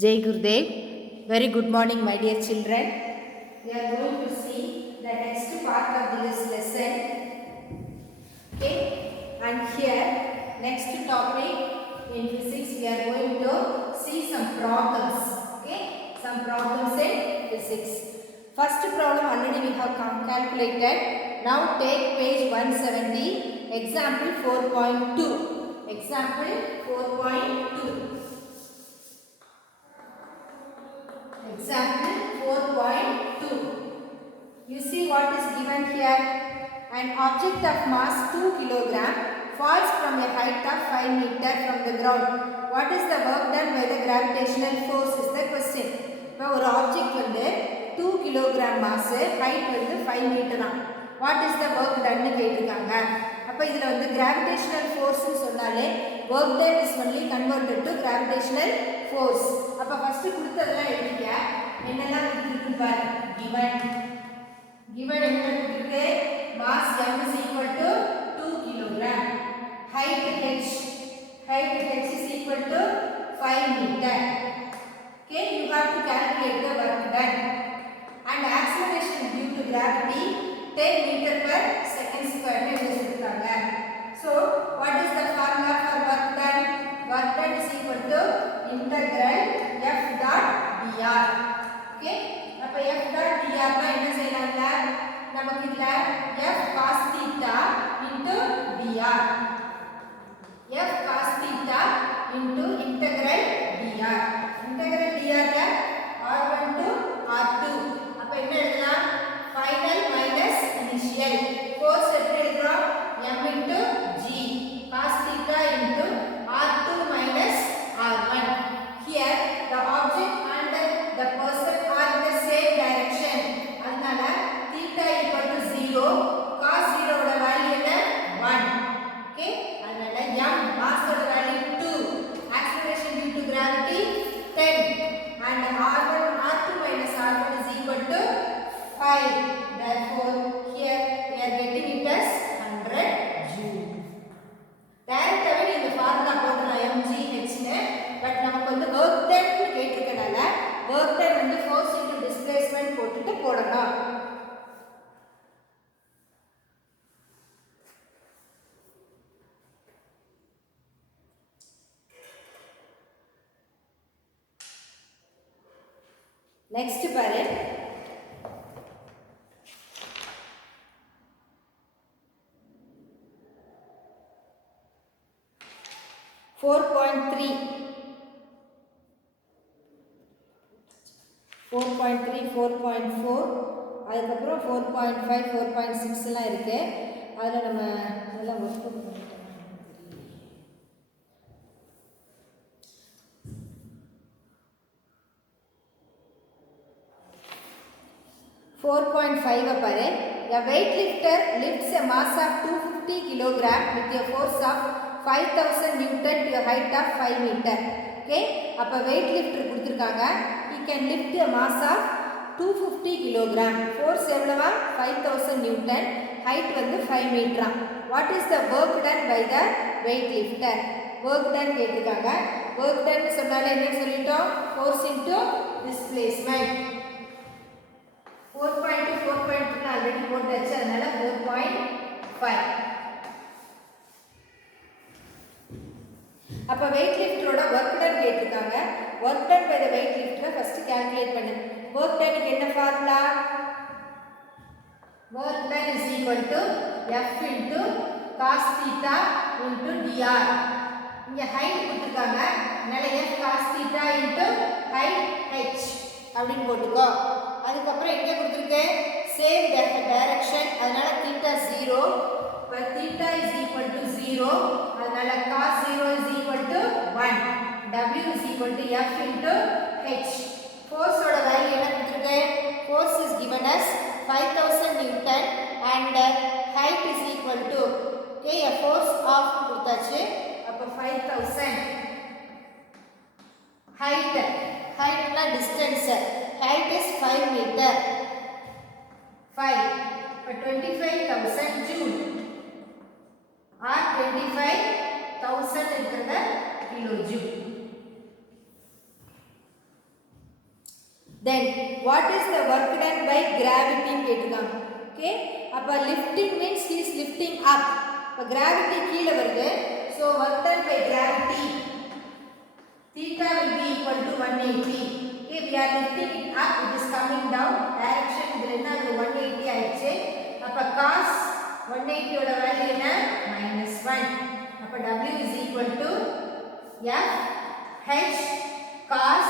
Jai Gurudev. Very good morning, my dear children. We are going to see the next part of this lesson. Okay, and here next topic in physics we are going to see some problems. Okay, some problems in physics. First problem already we have calculated. Now take page 170. Example 4.2. Example 4.2. Example 4.2. You see what is given here. An object of mass 2 kg falls from a height of 5 meter from the ground. What is the work done by the gravitational force is the question. Now ஒரு object வந்து 2 kg mass, height வந்து 5 meter. What is the work done னு கேட்டிருக்காங்க. அப்ப இதுல வந்து gravitational force னு சொன்னாலே work done is only converted to gravitational force. அப்ப first கொடுத்ததெல்லாம் எழுதிக்க. என்னெல்லாம் கொடுத்திருக்கு பாரு. given என்ன கொடுத்திருக்கு? mass m is equal to 2 kg. height h is equal to 5 meter. Okay, you have to calculate the work done. And acceleration due to gravity 10 meter per second square னு எழுதிருக்காங்க. So what is the formula for work done? Work done is equal to integral f dot dr. Okay, அப்ப f dot dr னா என்ன செய்யலாம்ல? நமக்கு இதுல f cos theta into dr. f cos theta into integral dr. Integral dr ல r1 to r2. அப்ப என்ன எழுதலாம்? Final minus initial. Force எப்படி எழுதுறோம்? m into g. Cos theta into r2 minus r1. Here the object and the person are in the same direction. அதனால theta equal to 0. Cos 0 ஓட value என்ன? 1. Okay, அதனால m mass ஓட value 2. Acceleration due to gravity 10. And r1 r2 minus r1 is equal to 5. Therefore here we are getting it as 100 joule. டைரக்டாவே இந்த formula போடலாம் mgh னு. But நமக்கு வந்து work done னு கேட்டிருக்கனால work done வந்து force into displacement போட்டுட்டு போடலாம். Next பாரு. Four point 3, 4.4, அதுக்கப்புறம் 4.5, 4.6 எல்லாம் இருக்கு. அதில் நம்ம அதெல்லாம் ஒர்க் பண்ணிட்டோம். 4.5 பாரு. A weightlifter lifts a mass of 250 kg with a force of 5000 Newton to a height of 5 meter. Okay, அப்ப weightlifter கொடுத்திருக்காங்க. He can lift a mass of 250 kg. Force எவ்வளவா? 5000 Newton. Height வந்து 5 meter. What is the work done by the weightlifter? Work done கேட்டிருக்காங்க. Work done சொன்னாலே என்ன சொல்லிட்டோம்? Force into displacement. 4.2, 4.2 already போட்டாச்சு. அதனால 4.5. அப்ப weightlifter ஓட work done கேட்டிருக்காங்க. work done by the weightlifter first calculate பண்ணு. work done க்கு என்ன formula? work done is equal to f into cos theta into dr. இங்க height கொடுத்திருக்காங்க. அதனால f cos theta into height h அப்படினு போட்டுக்கோ. அதுக்கப்புறம் எங்க கொடுத்திருக்கு? same direction. அதனால theta 0. but theta is equal to 0. அதனால cos 0 is equal to 1. w is equal to f into h. Force ஓட வேல்யூ என்ன கொடுத்திருக்கு? Force is given as 5000 Newton and height is equal to, okay, a force of கொடுத்தாச்சு. அப்ப 5000. height னா distance. height is 5 meter. 5. இப்ப 25000 joule. or 25,000 இருக்கிறத kilo joule. Then what is the work done by gravity கேட்டிருக்காங்க. Okay, அப்ப lifting means he is lifting up. அப்ப gravity கீழ வருது. So work done by gravity theta will be equal to 180. Okay, we are lifting it up, it is coming down. Direction இதுல என்ன 180 ஆயிடுச்சு. அப்ப cos 180 ஓட வேல்யூ என்ன -1. அப்ப W is equal to F H cos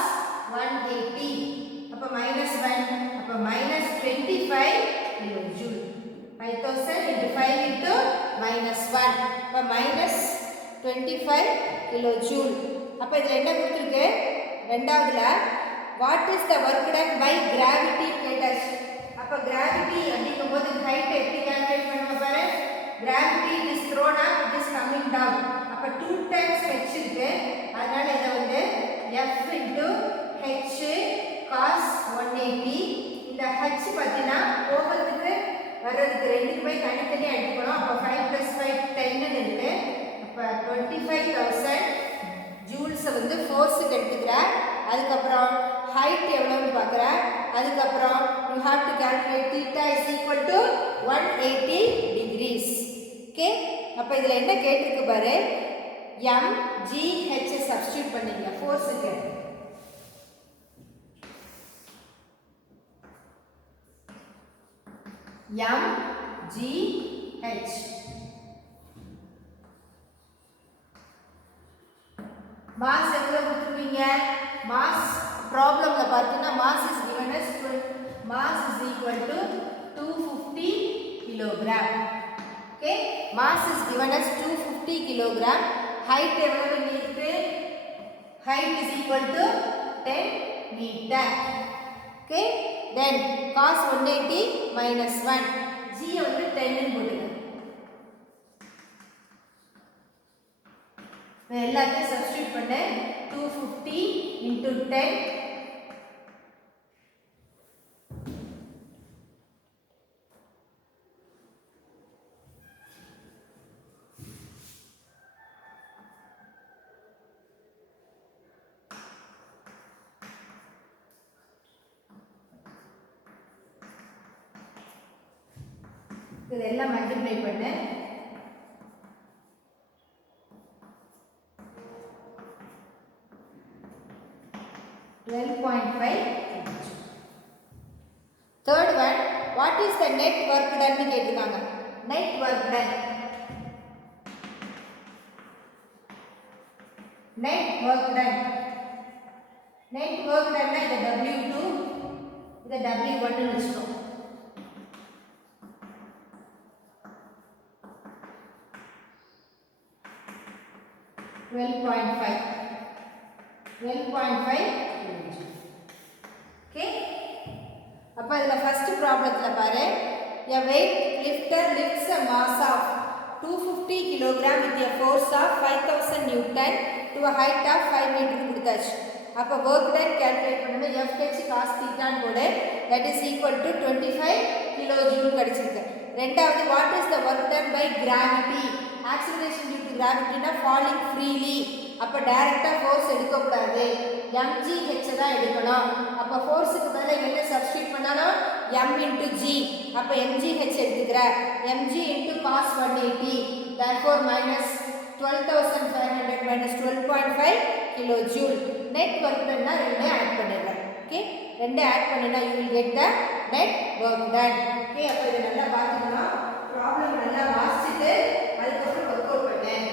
180. அப்ப -1 அப்ப -25 kilojoule. 5000 into 5 into -1 அப்ப -25 kilojoule. அப்ப இதுல என்ன கொடுத்திருக்கு இரண்டாவதுல what is the work done by gravity கேட்டாச்சு. அப்ப gravity அப்படிங்கும்போது height எப்படி கால்குலேட் பண்ணுவோம் பாரு. gravity is thrown up, it is coming down. அப்ப 2 times h இருக்கு. அதனால இத வந்து f into h cos 180. இந்த h பாத்தீனா போகிறதுக்கு வர்றதுக்கு ரெண்டுக்குமே தனித்தனியா எடுக்கணும். அப்ப 5 + 5 10 ன்னு இருக்கு. அப்ப 25000 ஜூல்ஸ் வந்து ஃபோர்ஸ்க்கு எடுத்துக்கறேன். அதுக்கு அப்புறம் ஹைட் எவ்வளவுன்னு பார்க்கறேன். அதுக்கு அப்புறம் you have to calculate theta is equal to 180 degrees. Okay, அப்ப இதுல என்ன கேட்டிருக்கு பாரு. m g h சப்ஸ்டிட்யூட் பண்ணீங்க ஃபோர்ஸ்க்கு. m g h மாஸ் எவ்வளவு கொடுத்துருவீங்க. மாஸ் ப்ராப்ளம்ல பார்த்தீங்கன்னா mass is given as mass is equal to 250 kilogram. okay, mass is given as 250 kilogram. height எவ்வளவு இருக்கு. height is equal to 10 meter. okay, then cos 180 -1 g வந்து 10 ன்னு போடுங்க. எல்லாத்தையும் சப்ஸ்டிட்யூட் பண்ண 250 into 10 இதெல்லாம் மல்டிப்ளை பண்ண 12.5. Third one, what is the net work done னு கேட்டிருக்காங்க. net work done. net work done. net work done னா இது W2 இது W1 னு வெச்சுக்கோங்க. okay, அப்ப இதுல ஃபர்ஸ்ட் ப்ராப்ளத்துல பாரு. a weight lifter lifts a mass of 250 kg with a force of 5000 newton to a height of 5 meter கொடுத்தாச்சு. அப்ப work done calculate பண்ணும்போது FH cos theta ன்னு போடு. that is equal to 25 kilojoule கிடைச்சிருக்கு. ரெண்டாவது what is the work done by gravity. acceleration due to gravity னா falling freely. அப்ப டைரக்ட்டா ஃபோர்ஸ் எடுக்க கூடாது. mgh தான் எடுக்கணும். அப்ப ஃபோர்ஸ்க்கு பதிலா என்ன சப்ஸ்டிட்யூட் பண்ணாலும் m into g. அப்ப mgh எடுத்துக்கற. mg into cos 180. therefore minus 12500 minus 12.5 kilojoule. net work done னா ரெண்டே ஆட் பண்ணிடுறேன். ஓகே, ரெண்டே ஆட் பண்ணினா you will get the net work done. Okay, அப்ப இத நல்லா பாத்துக்கணும். ப்ராப்ளம் நல்லா வாசிச்சிட்டு அதுக்கு அப்புறம் வொர்க் அவுட் பண்ணேன்.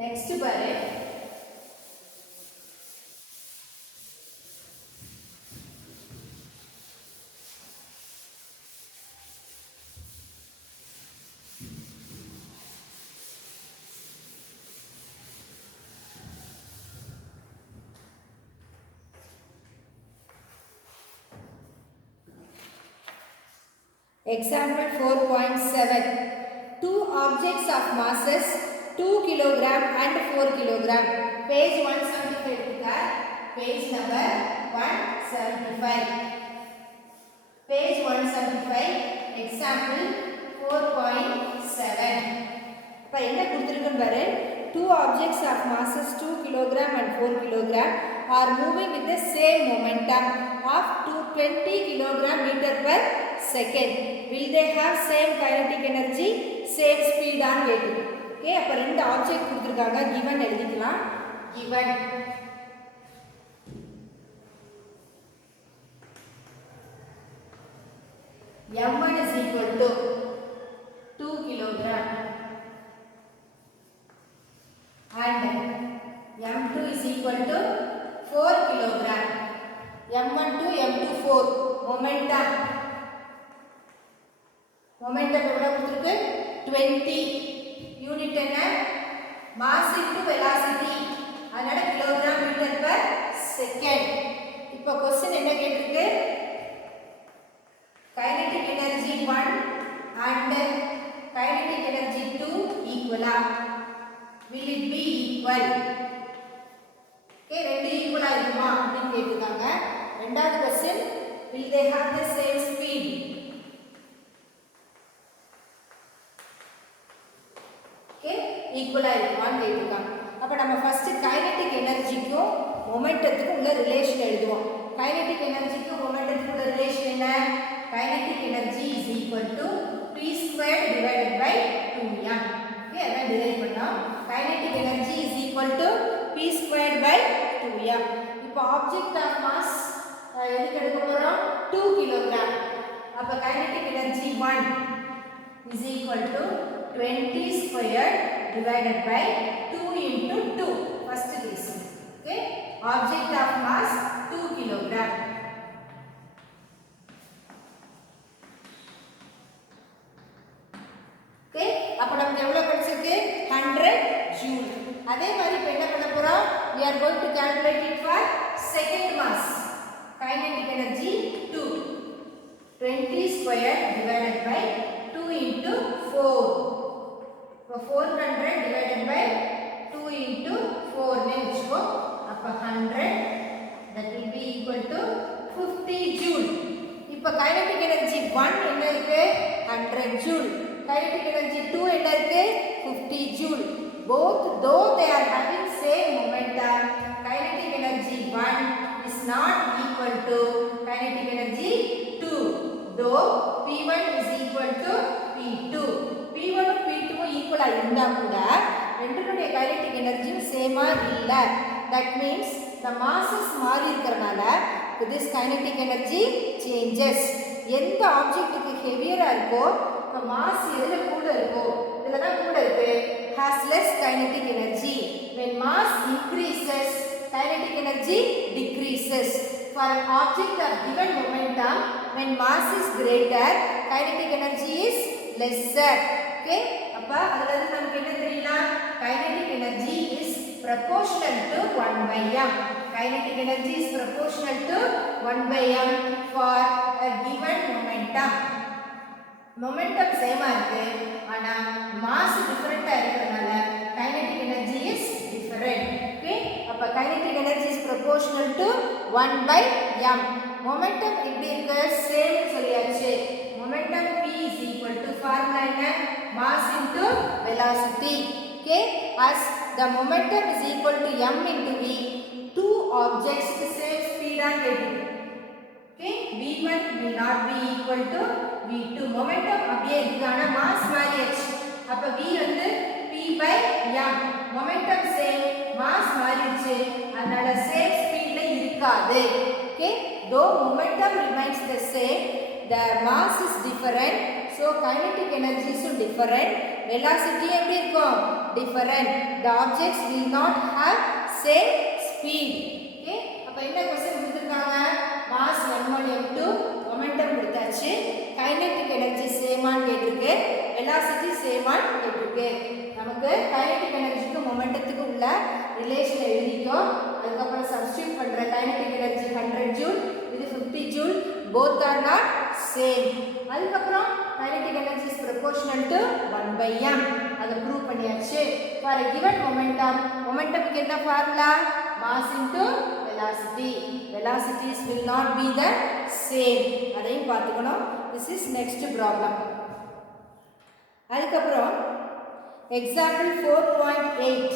next பாரு. Example 4.7. Two objects of masses 2 kilogram and 4 kilogram. Page 175 எடுத்துக்க. Page number 175. Page 175. Example 4.7. இப்போ என்ன கொடுத்திருக்குன்னு பாரு. Two objects of masses 2 kilogram and 4 kilogram are moving with the same momentum of 20 kilogram meter per second. Will they have same kinetic energy, same speed on weight? Okay, அப்ப ரெண்டு object கொடுத்திருக்காங்க. given எழுதிக்கலாம். given m1 is equal to 2 kilogram and m2 is equal to 4 kilogram. m1 to m2 4 momentum எவ்வளவு கொடுத்திருக்கு 20 unit என்ன mass into velocity அதனால kilogram metre per second. இப்போ question என்ன கேட்டிருக்கு kinetic energy 1 and kinetic energy 2 equal. Will it be equal? Okay, ரெண்டு ஈக்குவலா இருக்குமா அப்படினு கேட்டிருக்காங்க. ரெண்டாவது question will they have the same speed? Okay, ஈக்குவலா இருக்குமான்னு கேட்டிருக்காங்க. அப்ப நம்ம ஃபர்ஸ்ட் kinetic எனர்ஜிக்கும் மொமெண்டத்துக்கும் உள்ள ரிலேஷன் எழுதுவோம். kinetic எனர்ஜிக்கும் மொமெண்டத்துக்கும் உள்ள ரிலேஷன் என்ன? kinetic energy is equal to p squared divided by 2m. Okay, அத டிரைவ் பண்ணோம். kinetic energy is equal to p squared by 2m. இப்போ object of mass எதுக்கு எடுக்க போறோம் 2 kg. அப்ப kinetic energy 1 is equal to 20 squared divided by 2 into 2. First reason. Okay, object of mass 2 kg. Okay, அப்ப நமக்கு எவ்வளவு கிடைச்சிருக்கு 100 joule. அதே மாதிரி இப்ப என்ன பண்ண போறோம் we are going to calculate it for second mass. Kinetic energy 2 20 squared divided by 2 into 4. So 400 divided by 2 into 4 னு வெச்சுக்கோ. அப்ப 100 that will be equal to 50 joule. இப்ப kinetic energy 1 என்ன இருக்கு 100 joule. kinetic energy 2 என்ன இருக்கு 50 joule. Both though they are having same momentum, kinetic energy 1 is not equal to kinetic energy 2. Though P1 is equal to P2. P1 and P2 equal ஆ இருந்தா கூட ரெண்டுடைய kinetic energy சேமா இல்ல. That means the masses மாறி இருக்கறனால this kinetic energy changes. எந்த ஆப்ஜெக்ட்டுக்கு ஹெவியரா இருக்கோ the mass எதுல கூட இருக்கோ இதுல தான் கூட இருக்கு has less kinetic energy. When mass increases kinetic energy decreases. For an object of given momentum when mass is greater kinetic energy is lesser. Okay, அப்ப அதுல இருந்து நமக்கு என்ன தெரியலாம் kinetic energy is proportional to 1 by m. Kinetic energy is proportional to 1 by m for a given momentum. momentum சேமா இருக்கு ஆனா mass different ஆ இருக்கறனால kinetic energy is different. Okay, அப்ப kinetic energy is proportional to 1 by m. momentum எப்படி இருக்கு same சொல்லியாச்சு. momentum p is equal to formula என்ன mass into velocity. Okay, as the momentum is equal to m into v, two objects the same speed are getting. Okay, v1 will not be equal to v2. momentum அப்படியே இருக்கு ஆனா mass மாறிடுச்சு. அப்ப v வந்து p by m. momentum same, mass மாறிடுச்சு. அதனால same speedல இருக்காது. Okay, though momentum remains the same, the mass is different, so kinetic energy is different. velocity எப்படி இருக்கும் different. The objects will not have same speed. Okay, அப்ப என்ன question கொடுத்திருக்காங்க mass m1 m2 momentum கொடுத்தாச்சு. kinetic energy சேமான்னு கேட்டிருக்கு. velocity சேமான்னு கேட்டிருக்கு. நமக்கு kinetic energyக்கு momentumத்துக்கு உள்ள ரிலேஷன் எழுதிட்டோம். அதுக்கு அப்புறம் சப்ஸ்டிட்யூட் பண்ற kinetic energy 100 joule, இது 50 joule, both are not same. அதுக்கு அப்புறம் kinetic energy is proportional to 1 by m. அதை ப்ரூவ் பண்ணியாச்சு. ஃபார் a given momentumக்கு என்ன formula? mass into velocity. velocities will not be the same. அதையும் பார்த்துக்கணும். this is next problem. அதுக்கப்புறம் example 4.8.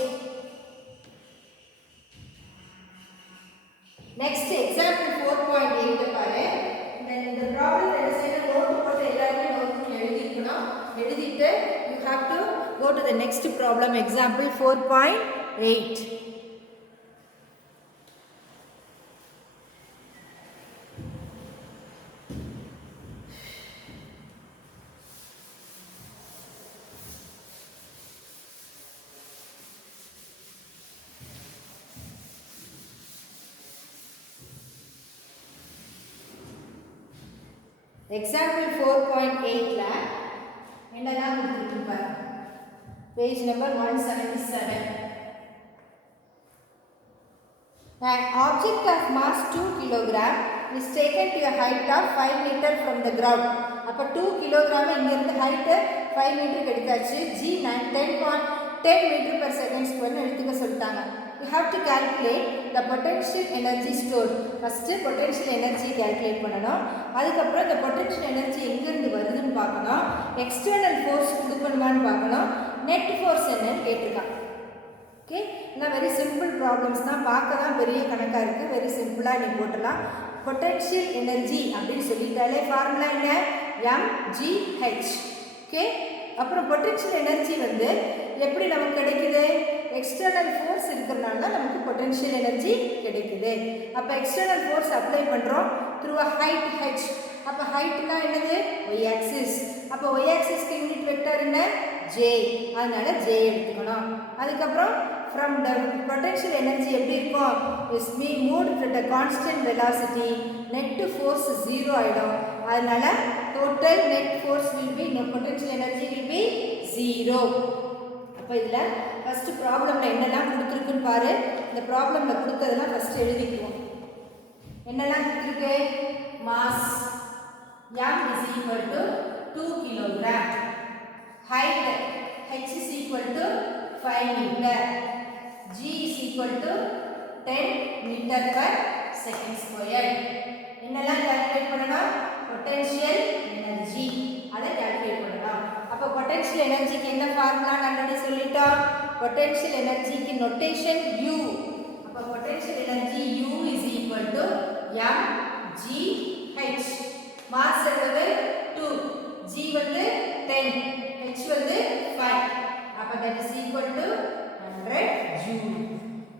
next example 4.8 பாரு. இந்த ப்ராப்ளம் என்ன செய்யணும்? நோட் போட்டு எல்லாரும் நோட் எழுதிக்கணும். எழுதிட்டு you have to go to the next problem, example 4.8. example 4.8 ல என்னலாம் கொடுத்திருக்கு பாரு. page number 177. an object of mass 2 kg is taken to a height of 5 meter from the ground. அப்ப 2 kg இங்க இருந்து ஹைட் 5 மீட்டர் கிடைச்சாச்சு. g 10 meter per second square னு எடுத்துக்க சொல்லிட்டாங்க. you have to calculate the potential energy stored. first potential energy calculate பண்ணனும். அதுக்கு அப்புறம் the potential energy எங்க இருந்து வருதுன்னு பார்க்கணும். external force கொடுக்கணுமான்னு பார்க்கணும். net force என்னன்னு கேட்டிருக்காங்க. ஓகே, இதெல்லாம் வெரி சிம்பிள் ப்ராப்ளம்ஸ் தான். பார்க்க தான் பெரிய கணக்காக இருக்குது. வெரி சிம்பிளாக நீ போட்டலாம். பொட்டென்ஷியல் எனர்ஜி அப்படின்னு சொல்லிட்டாலே ஃபார்முலா என்ன? mgh. ஓகே, அப்புறம் பொட்டென்ஷியல் எனர்ஜி வந்து எப்படி நமக்கு கிடைக்குது? எக்ஸ்டர்னல் ஃபோர்ஸ் இருக்கிறனால தான் நமக்கு பொட்டென்ஷியல் எனர்ஜி கிடைக்குது. அப்போ எக்ஸ்டர்னல் ஃபோர்ஸ் அப்ளை பண்ணுறோம் த்ரூ அ ஹைட் h. அப்போ ஹைட்னா என்னது? y axis. அப்போ y ஆக்சிஸ்க்கு யூனிட் வெக்டர் என்ன? j. அதனால j எடுத்துக்கணும். அதுக்கப்புறம் from the potential energy எப்படி இருக்கும்? is being moved at a constant velocity. net force 0 ஆயிடும். அதனால total net force will be, no potential energy will be 0. அப்ப இதுல ஃபர்ஸ்ட் ப்ராப்ளம்ல என்னெல்லாம் கொடுத்திருக்குன்னு பாரு. இந்த ப்ராப்ளம்ல கொடுத்ததெல்லாம் ஃபர்ஸ்ட் எழுதிக்குவோம். என்னெல்லாம் கொடுத்திருக்கு? mass m is equal to 2 kg, height h is equal to 5 meter, g is equal to 10 meter per second square. என்னெல்லாம் calculate பண்ணணும்? பொட்டன்ஷியல் எனர்ஜி அதை கால்குலேட் பண்ணணும். அப்போ பொட்டன்ஷியல் எனர்ஜிக்கு என்ன ஃபார்முலா ஆல்ரெடி சொல்லிட்டோம். பொட்டன்ஷியல் எனர்ஜிக்கு நோட்டேஷன் u. அப்போ potential energy u is equal to mgh. Mass எவ்வளவு? 2, g வந்து 10, h வந்து 5. அப்போ that is equal to 100 joule.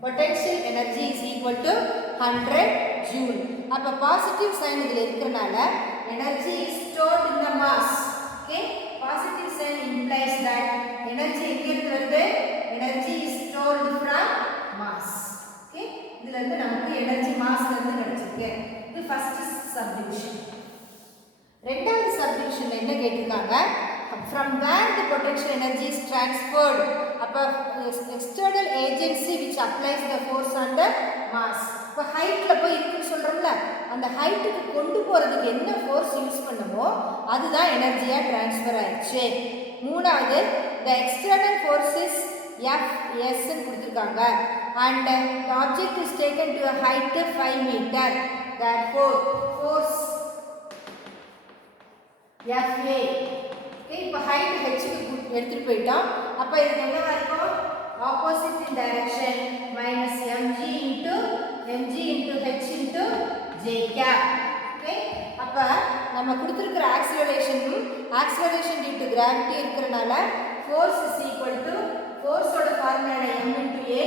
potential energy is equal to 100 joule. அப்ப பாசிட்டிவ் சைன் இதுல இருக்கறனால energy is stored in the mass. Okay, positive sign implies that energy எங்க இருந்து வருது? energy is stored from mass. Okay, இதுல இருந்து நமக்கு energy mass ல இருந்து கிடைச்சிருக்கு. இது first subdivision. ரெண்டாவது subdivisionல என்ன கேட்டிருக்காங்க? from where the potential energy is transferred. அப்ப external agency which applies the force on the mass. இப்ப ஹைட்ல போய் இருக்குன்னு சொல்றோம்ல, அந்த ஹைட்டுக்கு கொண்டு போறதுக்கு என்ன ஃபோர்ஸ் யூஸ் பண்ணமோ அதுதான் எனர்ஜியா ட்ரான்ஸ்ஃபர் ஆயிடுச்சு. மூணாவது the external force is Fs ன்னு கொடுத்திருக்காங்க and the object is taken to a height 5 meter. therefore force Fa. இப்போ ஹைட் h க்கு எடுத்துட்டு போய்ட்டோம். அப்ப இது என்னவா இருக்கும்? ஆப்போசிட் இன் direction -mg into h into j cap. Okay, அப்ப நம்ம கொடுத்திருக்கிற ஆக்ஸலரேஷன் டியூ டு கிராவிட்டி இருக்கறனால force is equal to force ஓட formula m into a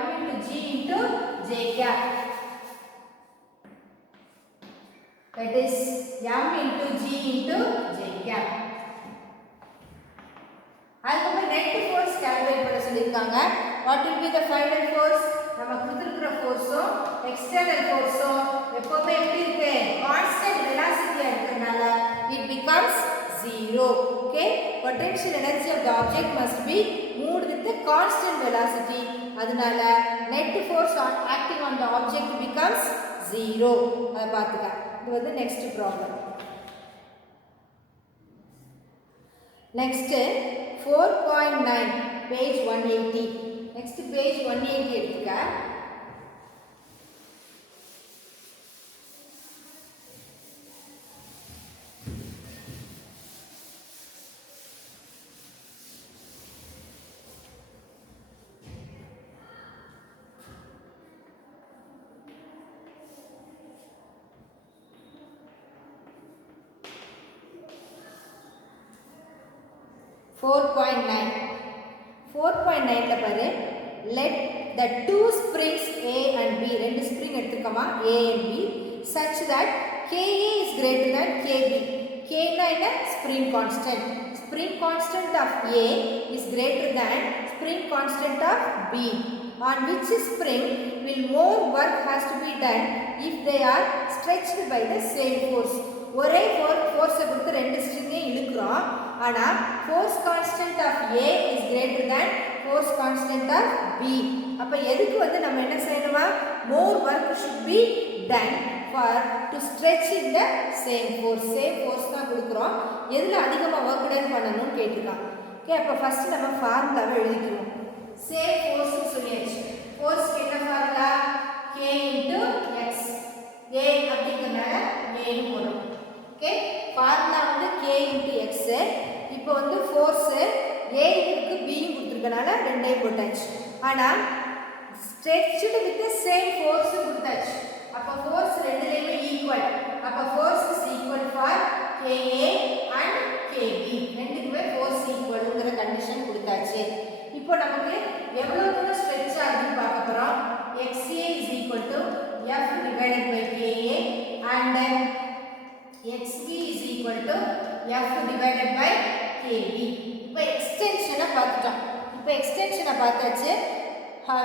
m into g into j cap. that is m into g into j cap. அதுக்கப்புறம் net force calculate பண்ண சொல்லிருக்காங்க. What will be the final force? நம்ம கொடுத்திருக்கிற ஃபோர்ஸும் external ஃபோர்ஸும் எப்பவுமே எப்படி இருக்கு? Constant வெலாசிட்டியா இருக்கறனால it becomes 0. okay, potential energy of the object must be moved with the constant velocity. அதனால net force acting on the object becomes 0. அத பாத்துக்க. இது வந்து next problem. Next 4.9 page 180. Next page 180 எடுத்துக்க. 4.9 4.9ல பாரு, let the two springs A and B, ரெண்டு spring எடுத்துக்கமா A and B, such that KA is greater than KB. K னா என்ன? Spring constant. Spring constant of A is greater than spring constant of B. On which spring will more work has to be done if they are stretched by the same force. ஒரே ஃபோர்ஸை கொடுத்து ரெண்டு ஸ்ட்ரிங்கை இழுக்கிறோம். ஆனால் force constant of A is greater than force constant of B. அப்போ எதுக்கு வந்து நம்ம என்ன செய்யணுமா? more work should be done for to stretch in the same force. Same force தான் கொடுக்குறோம். எதில் அதிகமாக ஒர்க் டன் பண்ணணும்னு கேட்டுக்கலாம். ஓகே, அப்போ ஃபஸ்ட்டு நம்ம ஃபார்முலாவை எழுதிக்கிறோம். சேம் ஃபோர்ஸ்னு சொல்லியாச்சு. ஃபோர்ஸ்க்கு என்ன formula? K into X. A அப்படிங்கிறனால Aன்னு போடும். ஓகே, ஃபார்முலா வந்து K into X. இப்போ வந்து ஃபோர்ஸ் A இருக்கு, B கொடுத்துருக்கனால ரெண்டையும் போட்டாச்சு. ஆனால் ஸ்ட்ரெச்டு வித் சேம் ஃபோர்ஸ் கொடுத்தாச்சு. அப்போ ஃபோர்ஸ் ரெண்டுலேயுமே ஈக்குவல். அப்போ force is equal for KA and KB. ரெண்டுக்குமே ஃபோர்ஸ் ஈக்குவல்ங்கிற கண்டிஷன் கொடுத்தாச்சு. இப்போ நமக்கு எவ்வளோ தூரம் ஸ்ட்ரெச் ஆகுதுன்னு பார்க்க போகிறோம். XA is equal to F divided by KA and XB is equal to F divided by KB. இப்போ எக்ஸ்டென்ஷனை பார்த்துட்டோம். இப்போ எக்ஸ்டென்ஷனை பார்த்தாச்சு.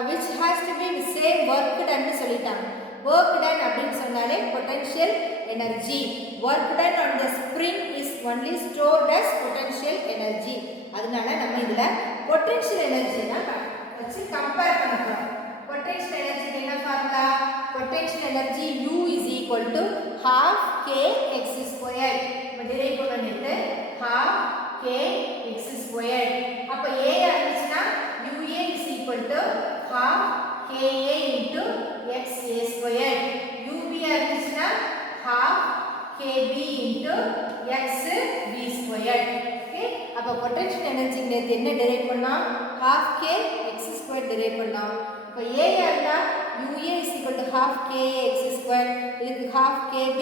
which has to be the same work done சொல்லிட்டாங்க. work done அப்படின்னு சொன்னாலே potential energy. work done on the spring is only stored as potential energy. அதனால நம்ம இதுல potential energy வச்சு கம்பேர் பண்ண போறோம். potential energy என்ன formula? potential energy U is equal to half K x squared. நம்ம டிரைவ் பண்ணிட்டு half K x squared. அப்ப A இருந்துச்சுனா UA is equal to half KA into XA squared. UB இருந்துச்சுனா half KB into XB squared. Okay, அப்ப potential energy ங்கிறது என்ன drive பண்ணோம்? half K x squared drive பண்ணோம். அப்ப A இருந்தா UA is equal to half KA x squared, இதுக்கு half KB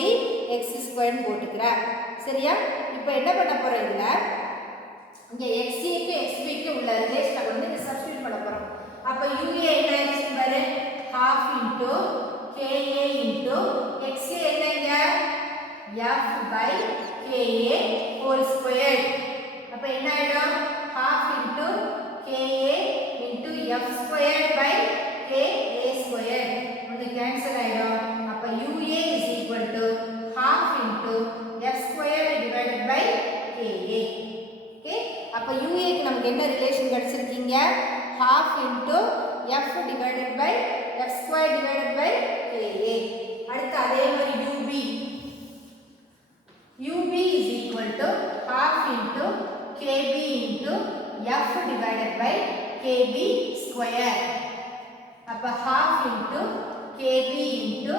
x squared போட்டுக்கிறேன். சரியா? இப்போ என்ன பண்ண போறோம்? இதுல இங்க XA க்கு XB க்கு உள்ள ரிலேஷனை வந்து இங்க சப்ஸ்டிட்யூட் பண்ண போறோம். அப்ப UA என்ன ஆச்சு பாரு? half into KA into XA என்னங்க? F by KA whole squared. அப்ப என்ன ஆயிடும்? half into KA into F squared by KA squared. இது கேன்சல் ஆயிடும். அப்ப UA is equal to half into F squared divided by KA. Okay, அப்ப UA க்கு நமக்கு என்ன relation கிடைச்சிருக்கீங்க? half into F divided by F squared divided by KA. அடுத்து அதே மாதிரி UB is equal to half into KB into F divided by KB square. அப்ப half into KB into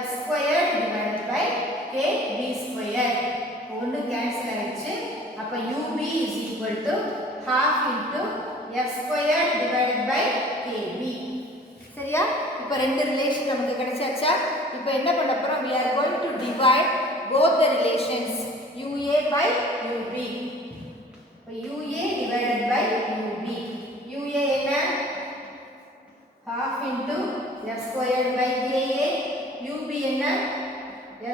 F square divided by KB square. ஒன்று cancel ஆயிடுச்சு. அப்ப UB is equal to half into F square divided by KB. சரியா? இப்போ ரெண்டு relation நமக்கு கிடைச்சாச்சா? இப்போ என்ன பண்ண போறோம்? we are going to divide both the relations UA by UB. இப்போ UA divided by UB. UA என்ன? half into F squared by KA. UB என்ன?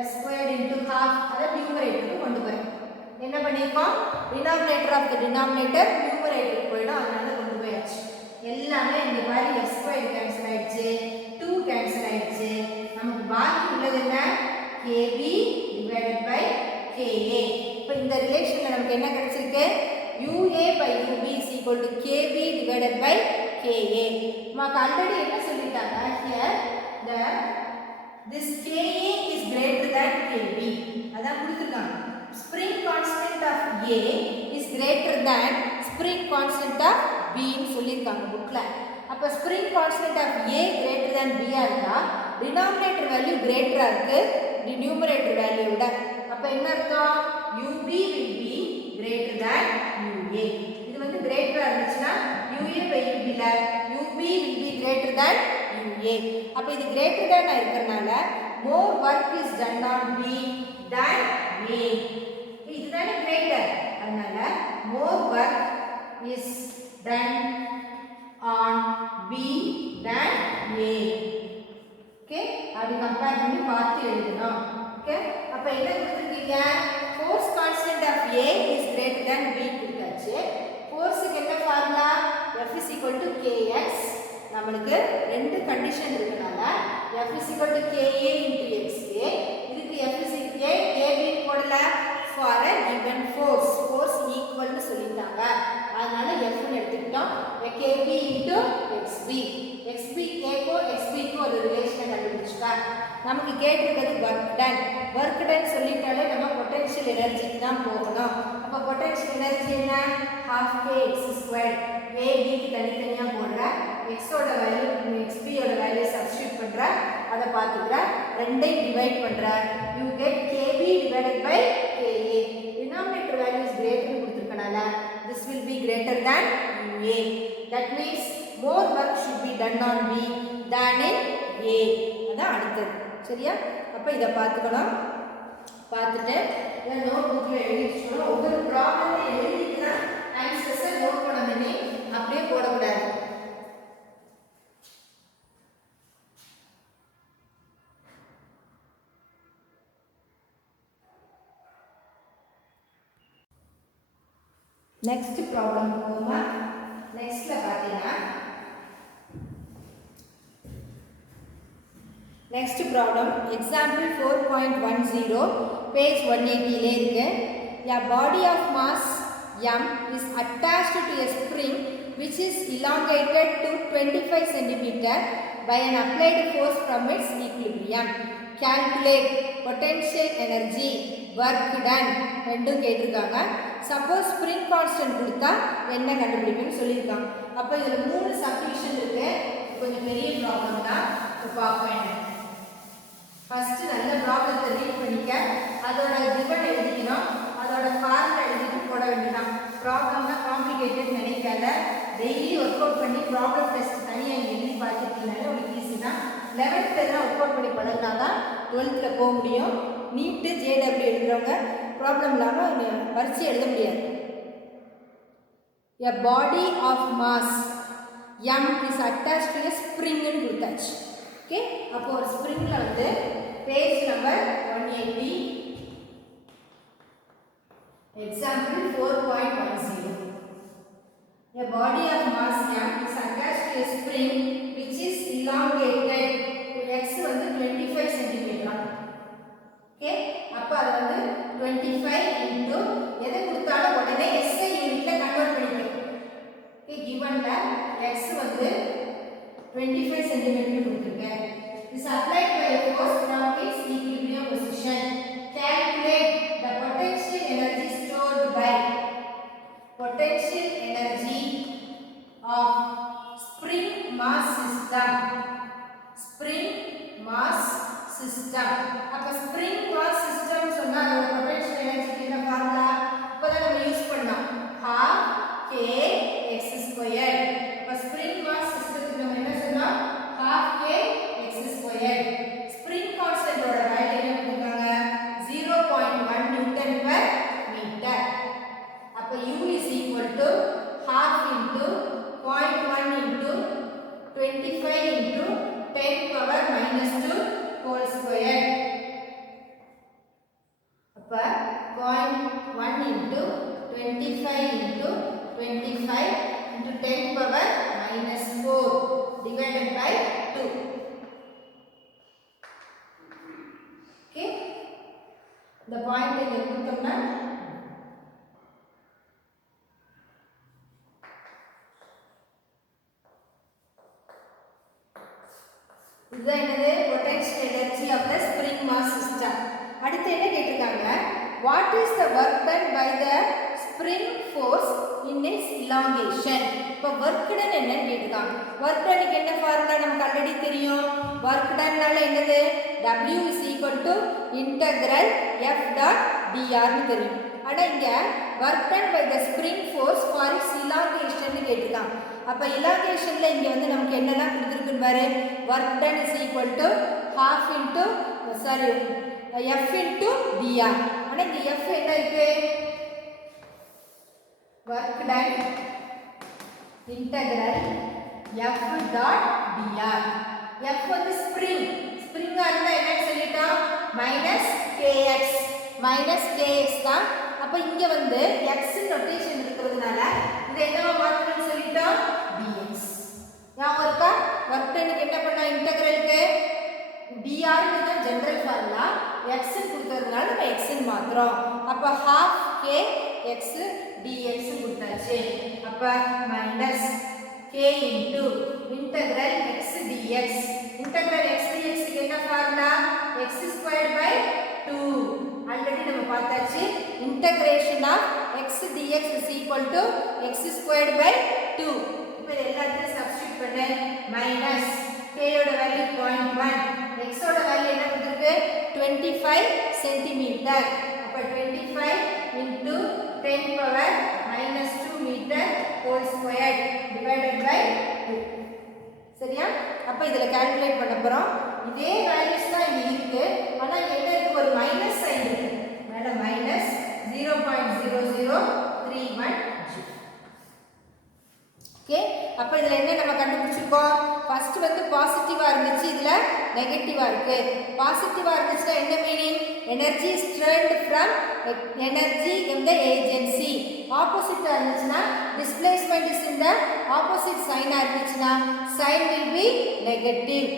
F squared into half. அதை நியூமரேட்டருக்கு கொண்டு போறோம். என்ன பண்ணிருக்கோம்? டினாமினேட்டர் ஆஃப் தி டினாமினேட்டர் நியூமரேட்டருக்கு போய்டும். அதனால கொண்டு போயாச்சு. எல்லாமே இந்த மாதிரி F squared கேன்சல் ஆயிடுச்சு, 2 கேன்சல் ஆயிடுச்சு. நமக்கு பாக்கி உள்ளது என்ன? KB divided by KA. இப்போ இந்த ரிலேஷன்ல நமக்கு என்ன கிடைச்சிருக்கு? UA by UB is equal to KB divided by KA. நமக்கு ஆல்ரெடி என்ன சொல்லிட்டாங்க? here the this KA is greater than KB. அதான் கொடுத்திருக்காங்க. spring constant of A is is greater than spring constant of B ன்னு சொல்லியிருக்காங்க புக்கில். அப்போ spring constant of A greater than B இருந்தால் denominator value greater இருக்கு numerator value விட. அப்போ என்ன அர்த்தம்? UB will be greater than UA. இது வந்து greater இருந்துச்சுன்னா UA by UB ல UB will be greater than UA. அப்போ இது greater than இருக்கிறனால more work is done on B than A. இதுதானே greater. அதனால more work is done on B than A. Okay, அப்படி கம்பேர் பண்ணி பார்த்து எழுதணும். Okay, அப்ப என்ன கொடுத்திருக்கீங்க? Force constant of A is greater than B கொடுத்தாச்சு. Forceக்கு என்ன formula? F is equal to Kx. நமக்கு ரெண்டு கண்டிஷன் இருக்கனால F is equal to Ka into Xk. இதுக்கு F is equal to Kb போடல for a given force. Force equal னு சொல்லிட்டாங்க. அதனால F ன்னு எடுத்துக்கிட்டோம். Kb into Xb. Xb K Xb க்கு ஒரு ரிலேஷன் கண்டுபிடிச்சுட்டா. நமக்கு கேட்டிருக்கிறது work done. Work done சொல்லிட்டாலே நம்ம potential energy தான் போகணும். அப்ப potential energy என்ன? half k x squared. A b க்கு தனித்தனியா போடுற x ஓட வேல்யூ xb ஓட வேல்யூ சப்ஸ்டிட்யூட் பண்ற அத பாத்துக்கற ரெண்டையும் டிவைட் பண்ற you get kb divided by ka. Denominator value is greater னு கொடுத்திருக்கனால this will be greater than a. That means more work should be done on b than in a. அதான் அடுத்து. சரியா? அப்ப இத பாத்துக்கணும். பார்த்துட்டு இத நோட் புக்ல எழுதி வச்சுக்கணும். ஒவ்வொரு ப்ராப்ளம் எழுதிட்டா ஆன்சர்ஸ் நோட் பண்ணணுமே அப்படியே போட கூடாது. நெக்ஸ்ட் ப்ராப்ளம் போமா. நெக்ஸ்ட்ல பாத்தீங்கன்னா next problem example 4.10 page 180 ல இருக்கு. A body of mass m is attached to a spring which is elongated to 25 cm by an applied force from its equilibrium. Calculate potential energy work done ரெண்டும் கேட்டிருக்காங்க. Suppose spring constant கொடுத்தா என்ன கண்டுபிடிக்கணும்னு சொல்லியிருக்காங்க. அப்போ இதில் 3 subdivision இருக்கு. கொஞ்சம் பெரிய ப்ராப்ளம் தான். பார்ப்போம். ஃபர்ஸ்ட் நல்ல ப்ராப்ளத்தை ரீட் பண்ணிக்க. அதோட கிவன் எழுதிக்கணும். அதோட ஃபார்முலா எழுதிட்டு போட வேண்டியதான். ப்ராப்ளம்னா காம்ப்ளிகேட்டட் நினைக்காத. டெய்லி ஒர்க் அவுட் பண்ணி ப்ராப்ளம் டெஸ்ட் தனியாக எழுதி பார்த்துட்டீங்கனாலே உங்களுக்கு ஈஸி தான். 11th எல்லாம் ஒர்க் அவுட் பண்ணி பழகினா தான் 12th போக முடியும். நீட்டு ஜேடபிள்யூ எழுதுறவங்க ப்ராப்ளம் இல்லாமல் பரீட்சை எழுத முடியாது. A body of mass m is attached to a spring ன்னு கொடுத்தாச்சு. ஓகே, அப்போ ஒரு ஸ்ப்ரிங்ல வந்து page number 180 example 4.10. A body of mass m is attached to a spring which is elongated to x வந்து 25 cm. ஓகே, அப்போ அது வந்து 25 into எதை கொடுத்தாலும் உடனே SI யூனிட்ல கன்வர்ட் பண்ணிக்கணும். ஓகே, givenல x வந்து 25 cm கொடுத்திருக்கேன். Is applied by a force from its equilibrium position. Calculate the potential energy stored by potential energy of spring mass system. Spring mass system. அப்ப spring mass system சொன்னா அதோட potential energy என்ன formula? இப்போதான் நம்ம use பண்ணோம். half k x squared. அப்ப spring mass system நம்ம என்ன சொன்னோம்? half k x squared. Spring constant ஓட வேல்யூ என்ன கொடுத்தாங்க? 0.1 Newton per meter. அப்ப U is equal to half into 0.1 into 25 into 10 power minus 2 whole square. அப்ப 0.1 into 25 into 25 into 10 power minus 4 divided by 2. Okay, the point இங்க கொடுத்தோம்னா இதுதான் என்னது potential energy of the spring mass system. அடுத்து என்ன கேட்டிருக்காங்க? What is the work done by the spring force in its elongation. இப்போ work done என்னன்னு கேட்டுருக்காங்க. work done க்கு என்ன ஃபார்முலா நமக்கு ஆல்ரெடி தெரியும். work done னால என்னது W is equal to integral F dot dr னு தெரியும். ஆனா இங்க work done by the spring force for its elongation னு கேட்டுருக்காங்க. அப்ப elongationல இங்க வந்து நமக்கு என்னலாம் கொடுத்திருக்குன்னு பாரு. work done is equal to half into F into dr. ஆனா இங்க F என்ன இருக்கு? work done integral F dot dr. F வந்து spring ஆ இருந்தா என்னன்னு சொல்லிட்டோம் -kx தான். அப்ப இங்க வந்து x நோட்டேஷன் இருக்கிறதுனால இத என்னவா மாத்தணும்னு சொல்லிட்டோம் dx. ஞாபகம் இருக்கா? work done க்கு என்ன பண்ணா இன்டெகிரலுக்கு dr க்கு தான் ஜெனரல் ஃபார்முலா, x கொடுத்ததுனால நம்ம x ன்னு மாத்துறோம். அப்ப half k x dx கொடுத்தாச்சு. அப்ப minus k into integral x dx. integral x dx க்கு என்ன formula? x squared by 2. Already நம்ம பார்த்தாச்சு. integration of x dx is equal to x squared by 2. இப்போ எல்லாத்தையும் சப்ஸ்டிட்யூட் பண்ணு. minus k யோட வேல்யூ 0.1, x ஓட வேல்யூ என்ன கொடுத்திருக்கு 25 cm. அப்ப 25 into 10 power minus 2 meter whole squared divided by 2. சரியா? அப்ப இதல கால்குலேட் பண்ண போறோம். இதே வேல்யூஸ் தான் இங்க இருக்கு. ஆனா இங்க என்ன இருக்கு? ஒரு மைனஸ் சைன் இருக்கு. மேல minus 0.0031 g. ஓகே, அப்ப இதுல என்ன நம்ம கண்டுபிடிச்சிருக்கோம்? ஃபர்ஸ்ட் வந்து பாசிட்டிவா இருந்துச்சு, இதுல நெகட்டிவா இருக்கு. பாசிட்டிவா இருந்துச்சுனா என்ன meaning? Energy strength from energy in the agency. ஆப்போசிட்டா இருந்துச்சுனா displacement is in the opposite sign இருந்துச்சுனா sign will be negative.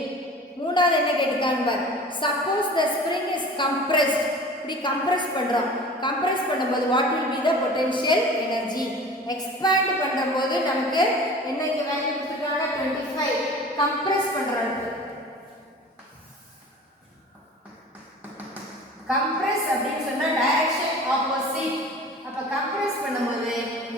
மூணாவது என்ன கேட்டுக்காங்க பார். suppose the spring is compressed. இப்படி கம்ப்ரஸ் பண்றோம். கம்ப்ரஸ் பண்ணும்போது what will be the potential energy? expand பண்ணும்போது நமக்கு என்ன இங்க வேல்யூ கொடுத்திருக்காங்க 25. கம்ப்ரஸ் பண்றோம். கம்ப்ரஸ் அப்படினு சொன்னா டைரக்ஷன் ஆப்போசிட். அப்ப கம்ப்ரஸ் பண்ணும்போது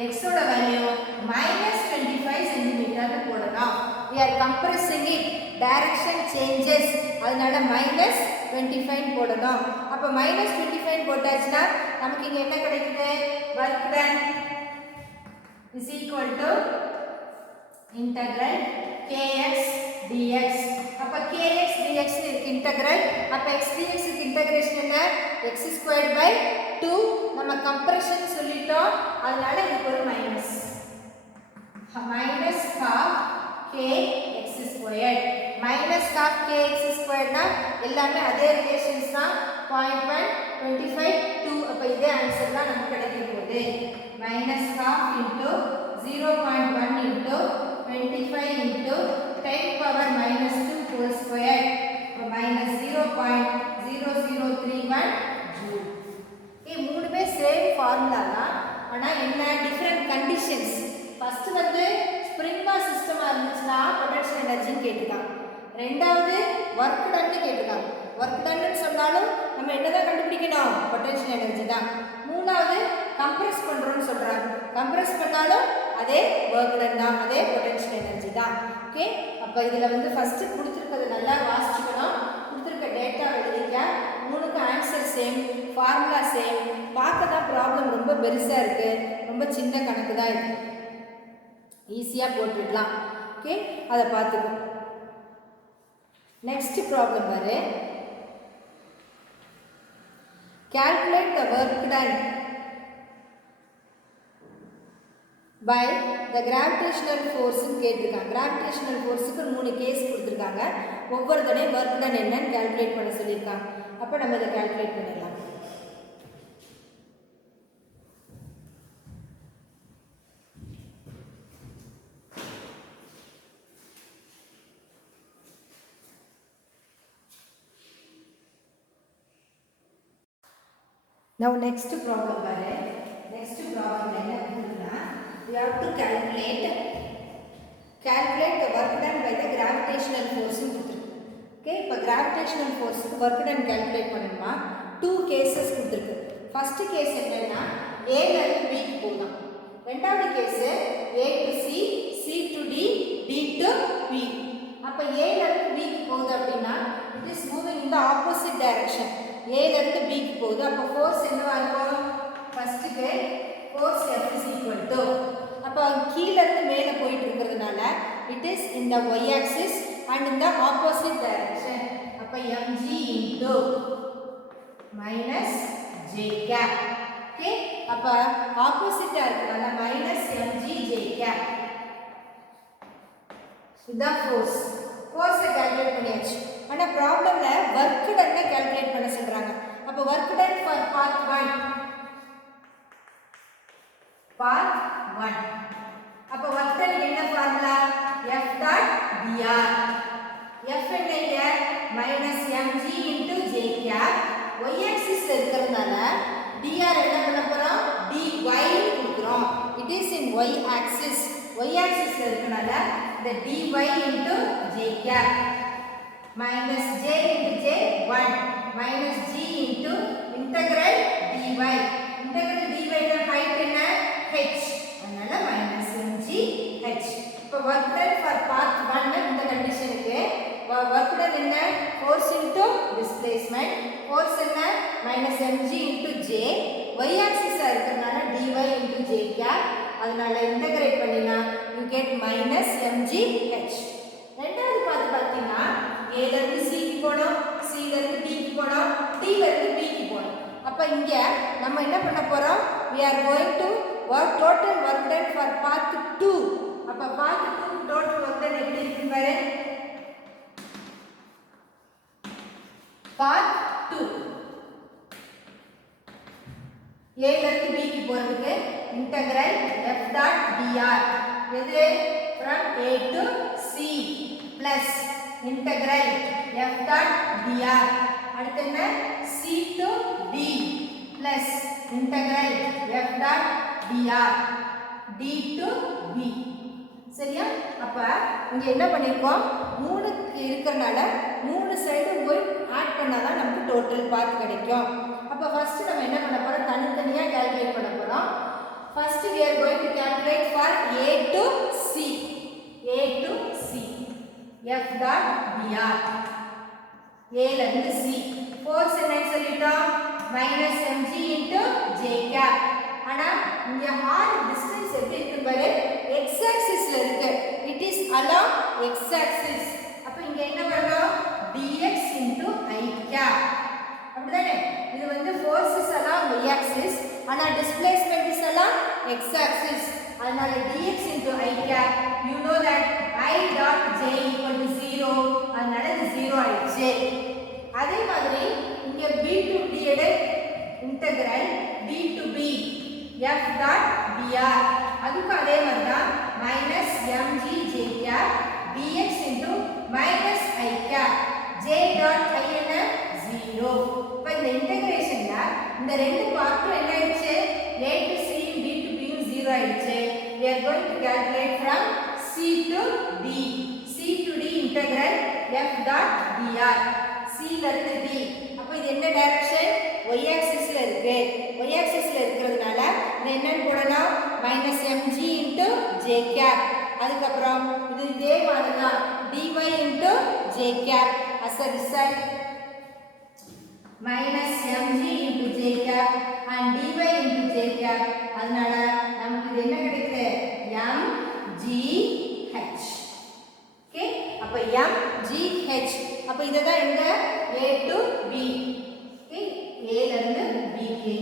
x ஓட வேல்யூ -25 cm னு போடலாம். we are compressing it, direction changes, அதனால -25 போடணும். அப்ப -25 போட்டாச்சுனா நமக்கு இங்க என்ன கிடைக்குது? work done is equal to integral kx dx. அப்ப kx dx இருக்கு இன்டெகிரல். அப்ப x dx க்கு இன்டகிரேஷன் என்ன? x squared by 2. நம்ம கம்ப்ரஷன் சொல்லிட்டோம், அதனால இதுக்கு ஒரு minus. minus half k x squared. minus half k x squared னா எல்லாமே அதே ரிலேஷன்ஸ் தான். 0.1 25 2. அப்ப இதே ஆன்சர் தான் நமக்கு கிடைக்க போகுது. minus half into 0.1 into 25 into 10 power minus 2 whole square. minus 0.0031 joule. மூணுமே சேம் ஃபார்முலா தான். ஆனா என்ன டிஃபரண்ட் கண்டிஷன்ஸ். ஃபர்ஸ்ட் வந்து ஸ்ப்ரிங் மாஸ் சிஸ்டமா இருந்துச்சுனா பொட்டன்ஷியல் எனர்ஜின்னு கேட்டுட்டாங்க. ரெண்டாவது வொர்க் டன் கேட்டுட்டாங்க. வொர்க் டன் சொன்னாலும் நம்ம என்னதான் கண்டுபிடிக்கணும்? பொட்டன்ஷியல் எனர்ஜி தான். மூணாவது கம்ப்ரஸ் பண்றோம்னு சொல்றாங்க. கம்ப்ரஸ் பண்ணாலும் அதே வொர்க் டன் தான், அதே பொட்டன்ஷியல் எனர்ஜி தான். ஓகே, அப்ப இதுல வந்து ஃபர்ஸ்ட் கொடுத்திருக்கிறது நல்லா வாசிச்சுக்கணும். கொடுத்திருக்க டேட்டா எழுதிக்க. மூணுக்கு ஆன்சர் சேம், ஃபார்முலா சேம். பார்க்க தான் ப்ராப்ளம் ரொம்ப பெருசா இருக்கு, ரொம்ப சின்ன கணக்கு தான் இருக்கு. ஈஸியா போட்டுடலாம். ஓகே, அதை பார்த்துக்கோ. நெக்ஸ்ட் ப்ராப்ளம் பாரு. calculate the work done by the gravitational force ன்னு கேட்டிருக்காங்க. gravitational forceக்கு 3 கேஸ் கொடுத்திருக்காங்க. ஒவ்வொரு தடவையும் work done என்னன்னு calculate பண்ண சொல்லியிருக்காங்க. அப்ப நம்ம இதை calculate பண்ணிடலாம். Now next problem பாரு. next problem என்ன கொடுத்திருக்குன்னா we have to calculate the work done by the gravitational force ன்னு கொடுத்திருக்கு. ஓகே, இப்போ gravitational force க்கு work done calculate பண்ணணுமா 2 cases கொடுத்திருக்கு. first case என்னன்னா ஏல இருந்து பிக்கு போகுதாம். ரெண்டாவது case A to C, C to D, D to B. அப்ப ஏல இருந்து பிக்கு போகுது அப்படின்னா it is moving in the opposite direction. ஏல இருந்து பிக்கு போகுது. அப்ப ஃபோர்ஸ் என்னவா இருக்கும்? ஃபர்ஸ்ட்க்கு force F is equal to, அப்ப கீழ இருந்து மேலே போயிட்டு இருக்கிறதுனால it is in the y axis and in the opposite direction. அப்ப mg into minus j cap. Okay, அப்ப ஆப்போசிட்டா இருக்கனால minus mg j cap. இதான் ஃபோர்ஸ். ஃபோர்ஸை கால்குலேட் பண்ணியாச்சு. ஆனா ப்ராப்ளம்ல வர்க் டன்னை கால்குலேட் பண்ண சொல்றாங்க. அப்ப work done for part 1, part 1. அப்ப வர்க் டன் என்ன formula? F dot dr. F என்னங்க? minus mg into j cap. y axis இருக்கிறதுனால dr என்ன பண்ண போறோம்? dy கொடுக்கிறோம். it is in y axis. y axis இருக்கனால the dy into j cap minus j into j 1 minus g into integral dy. integral dy னா height என்ன? h. அதனால minus mg h. இப்போ work done for part 1 இந்த கண்டிஷனுக்கு work done என்ன? force into displacement. force என்ன? minus mg into j. y axis இருக்கறனால dy into j cap. அதனால இன்டகிரேட் பண்ணினா you get minus mg h. ரெண்டாவது பாத்தீங்கன்னா a ல இருந்து c க்கு போறோம், c ல இருந்து d க்கு போறோம், d ல இருந்து b க்கு போறோம். அப்ப இங்க நம்ம என்ன பண்ண போறோம்? we are going to work total work done for path 2. அப்ப path 2 total work done எப்படி இருக்கு பாரு. path 2 a ல இருந்து b க்கு போறதுக்கு integral f dot dr எது? from a to c plus integral f dot dr. அடுத்து என்ன? c to d plus integral f dot dr d to b. சரியா? அப்ப இங்க என்ன பண்ணிருக்கோம்? 3 இருக்கறனால 3 சைடு போய் ஆட் பண்ணாதான் நமக்கு டோட்டல் பாத் கிடைக்கும். அப்ப ஃபர்ஸ்ட் நம்ம என்ன பண்ண போறோம்? தனித்தனியா கால்குலேட் பண்ண போறோம். First we are going to calculate for A to C. A to C. F dot dr. A ல இருந்து C. Force என்ன சொல்லிட்டோம்? minus mg into j cap. ஆனா இங்க r distance எப்படி இருக்கு பாரு? x axis ல இருக்கு. It is along x axis. அப்ப இங்க என்ன வரணும்? dx into I cap. அப்படிதானே? இது வந்து forces along y axis. ஆனா displacement is along x axis. அதனால dx into I cap. You know that I dot j equal to 0. அதனால இது 0 ஆயிடுச்சு. அதே மாதிரி இங்க b to d எடு integral d to b f dot dr. அதுக்கு அதே மாதிரி தான் minus mg j cap dx into minus I cap. j dot I என்ன? 0. இப்போ இந்த இன்டகிரேஷன்ல இந்த ரெண்டு பார்ட்டும் என்ன ஆயிடுச்சு? a to c b to b 0 ஆயிடுச்சு. We are going to calculate from c to d. c to d integral f dot dr. c ல இருந்து d. அப்ப இது என்ன டைரக்ஷன்? y axis ல இருக்கு. y axis ல இருக்கிறதுனால இது என்னன்னு போடணும்? minus mg into j cap. அதுக்கு அப்புறம் இது இதே மாதிரி தான் dy into j cap. as a result minus mg into j cap and dy into j cap. அதனால நமக்கு இது என்ன கிடைக்குது? mgh. ஓகே, அப்ப mgh. அப்ப இததான் எங்க? a to b. Okay, a ல இருந்து b க்கு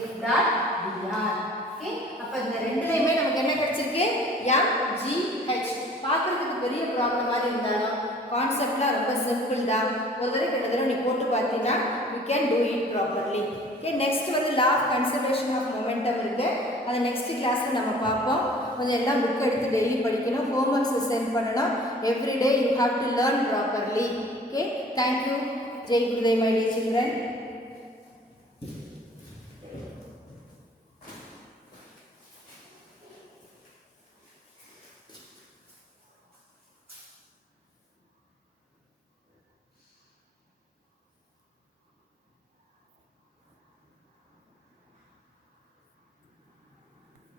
f dot dr. ஓகே, அப்ப இந்த ரெண்டுலயுமே நமக்கு என்ன கிடைச்சிருக்கு? mgh. பார்க்கிறதுக்கு பெரிய ப்ராப்ளம் மாதிரி இருந்தாலும் கான்செப்ட்லாம் ரொம்ப சிம்பிள் தான். ஒரு தடவை ரெண்டு தடவை நீ போட்டு பார்த்தீங்கன்னா you can do it properly. Okay, next வந்து law of conservation of momentum இருக்கு. அதை நெக்ஸ்ட் கிளாஸ்ல நம்ம பார்ப்போம். கொஞ்சம் எல்லாம் புக் எடுத்து டெய்லி படிக்கணும், ஹோம்ஒர்க்ஸ் சென்ட் பண்ணணும். Every day you have to learn properly. Okay, thank you. Jai Gurudev my dear children.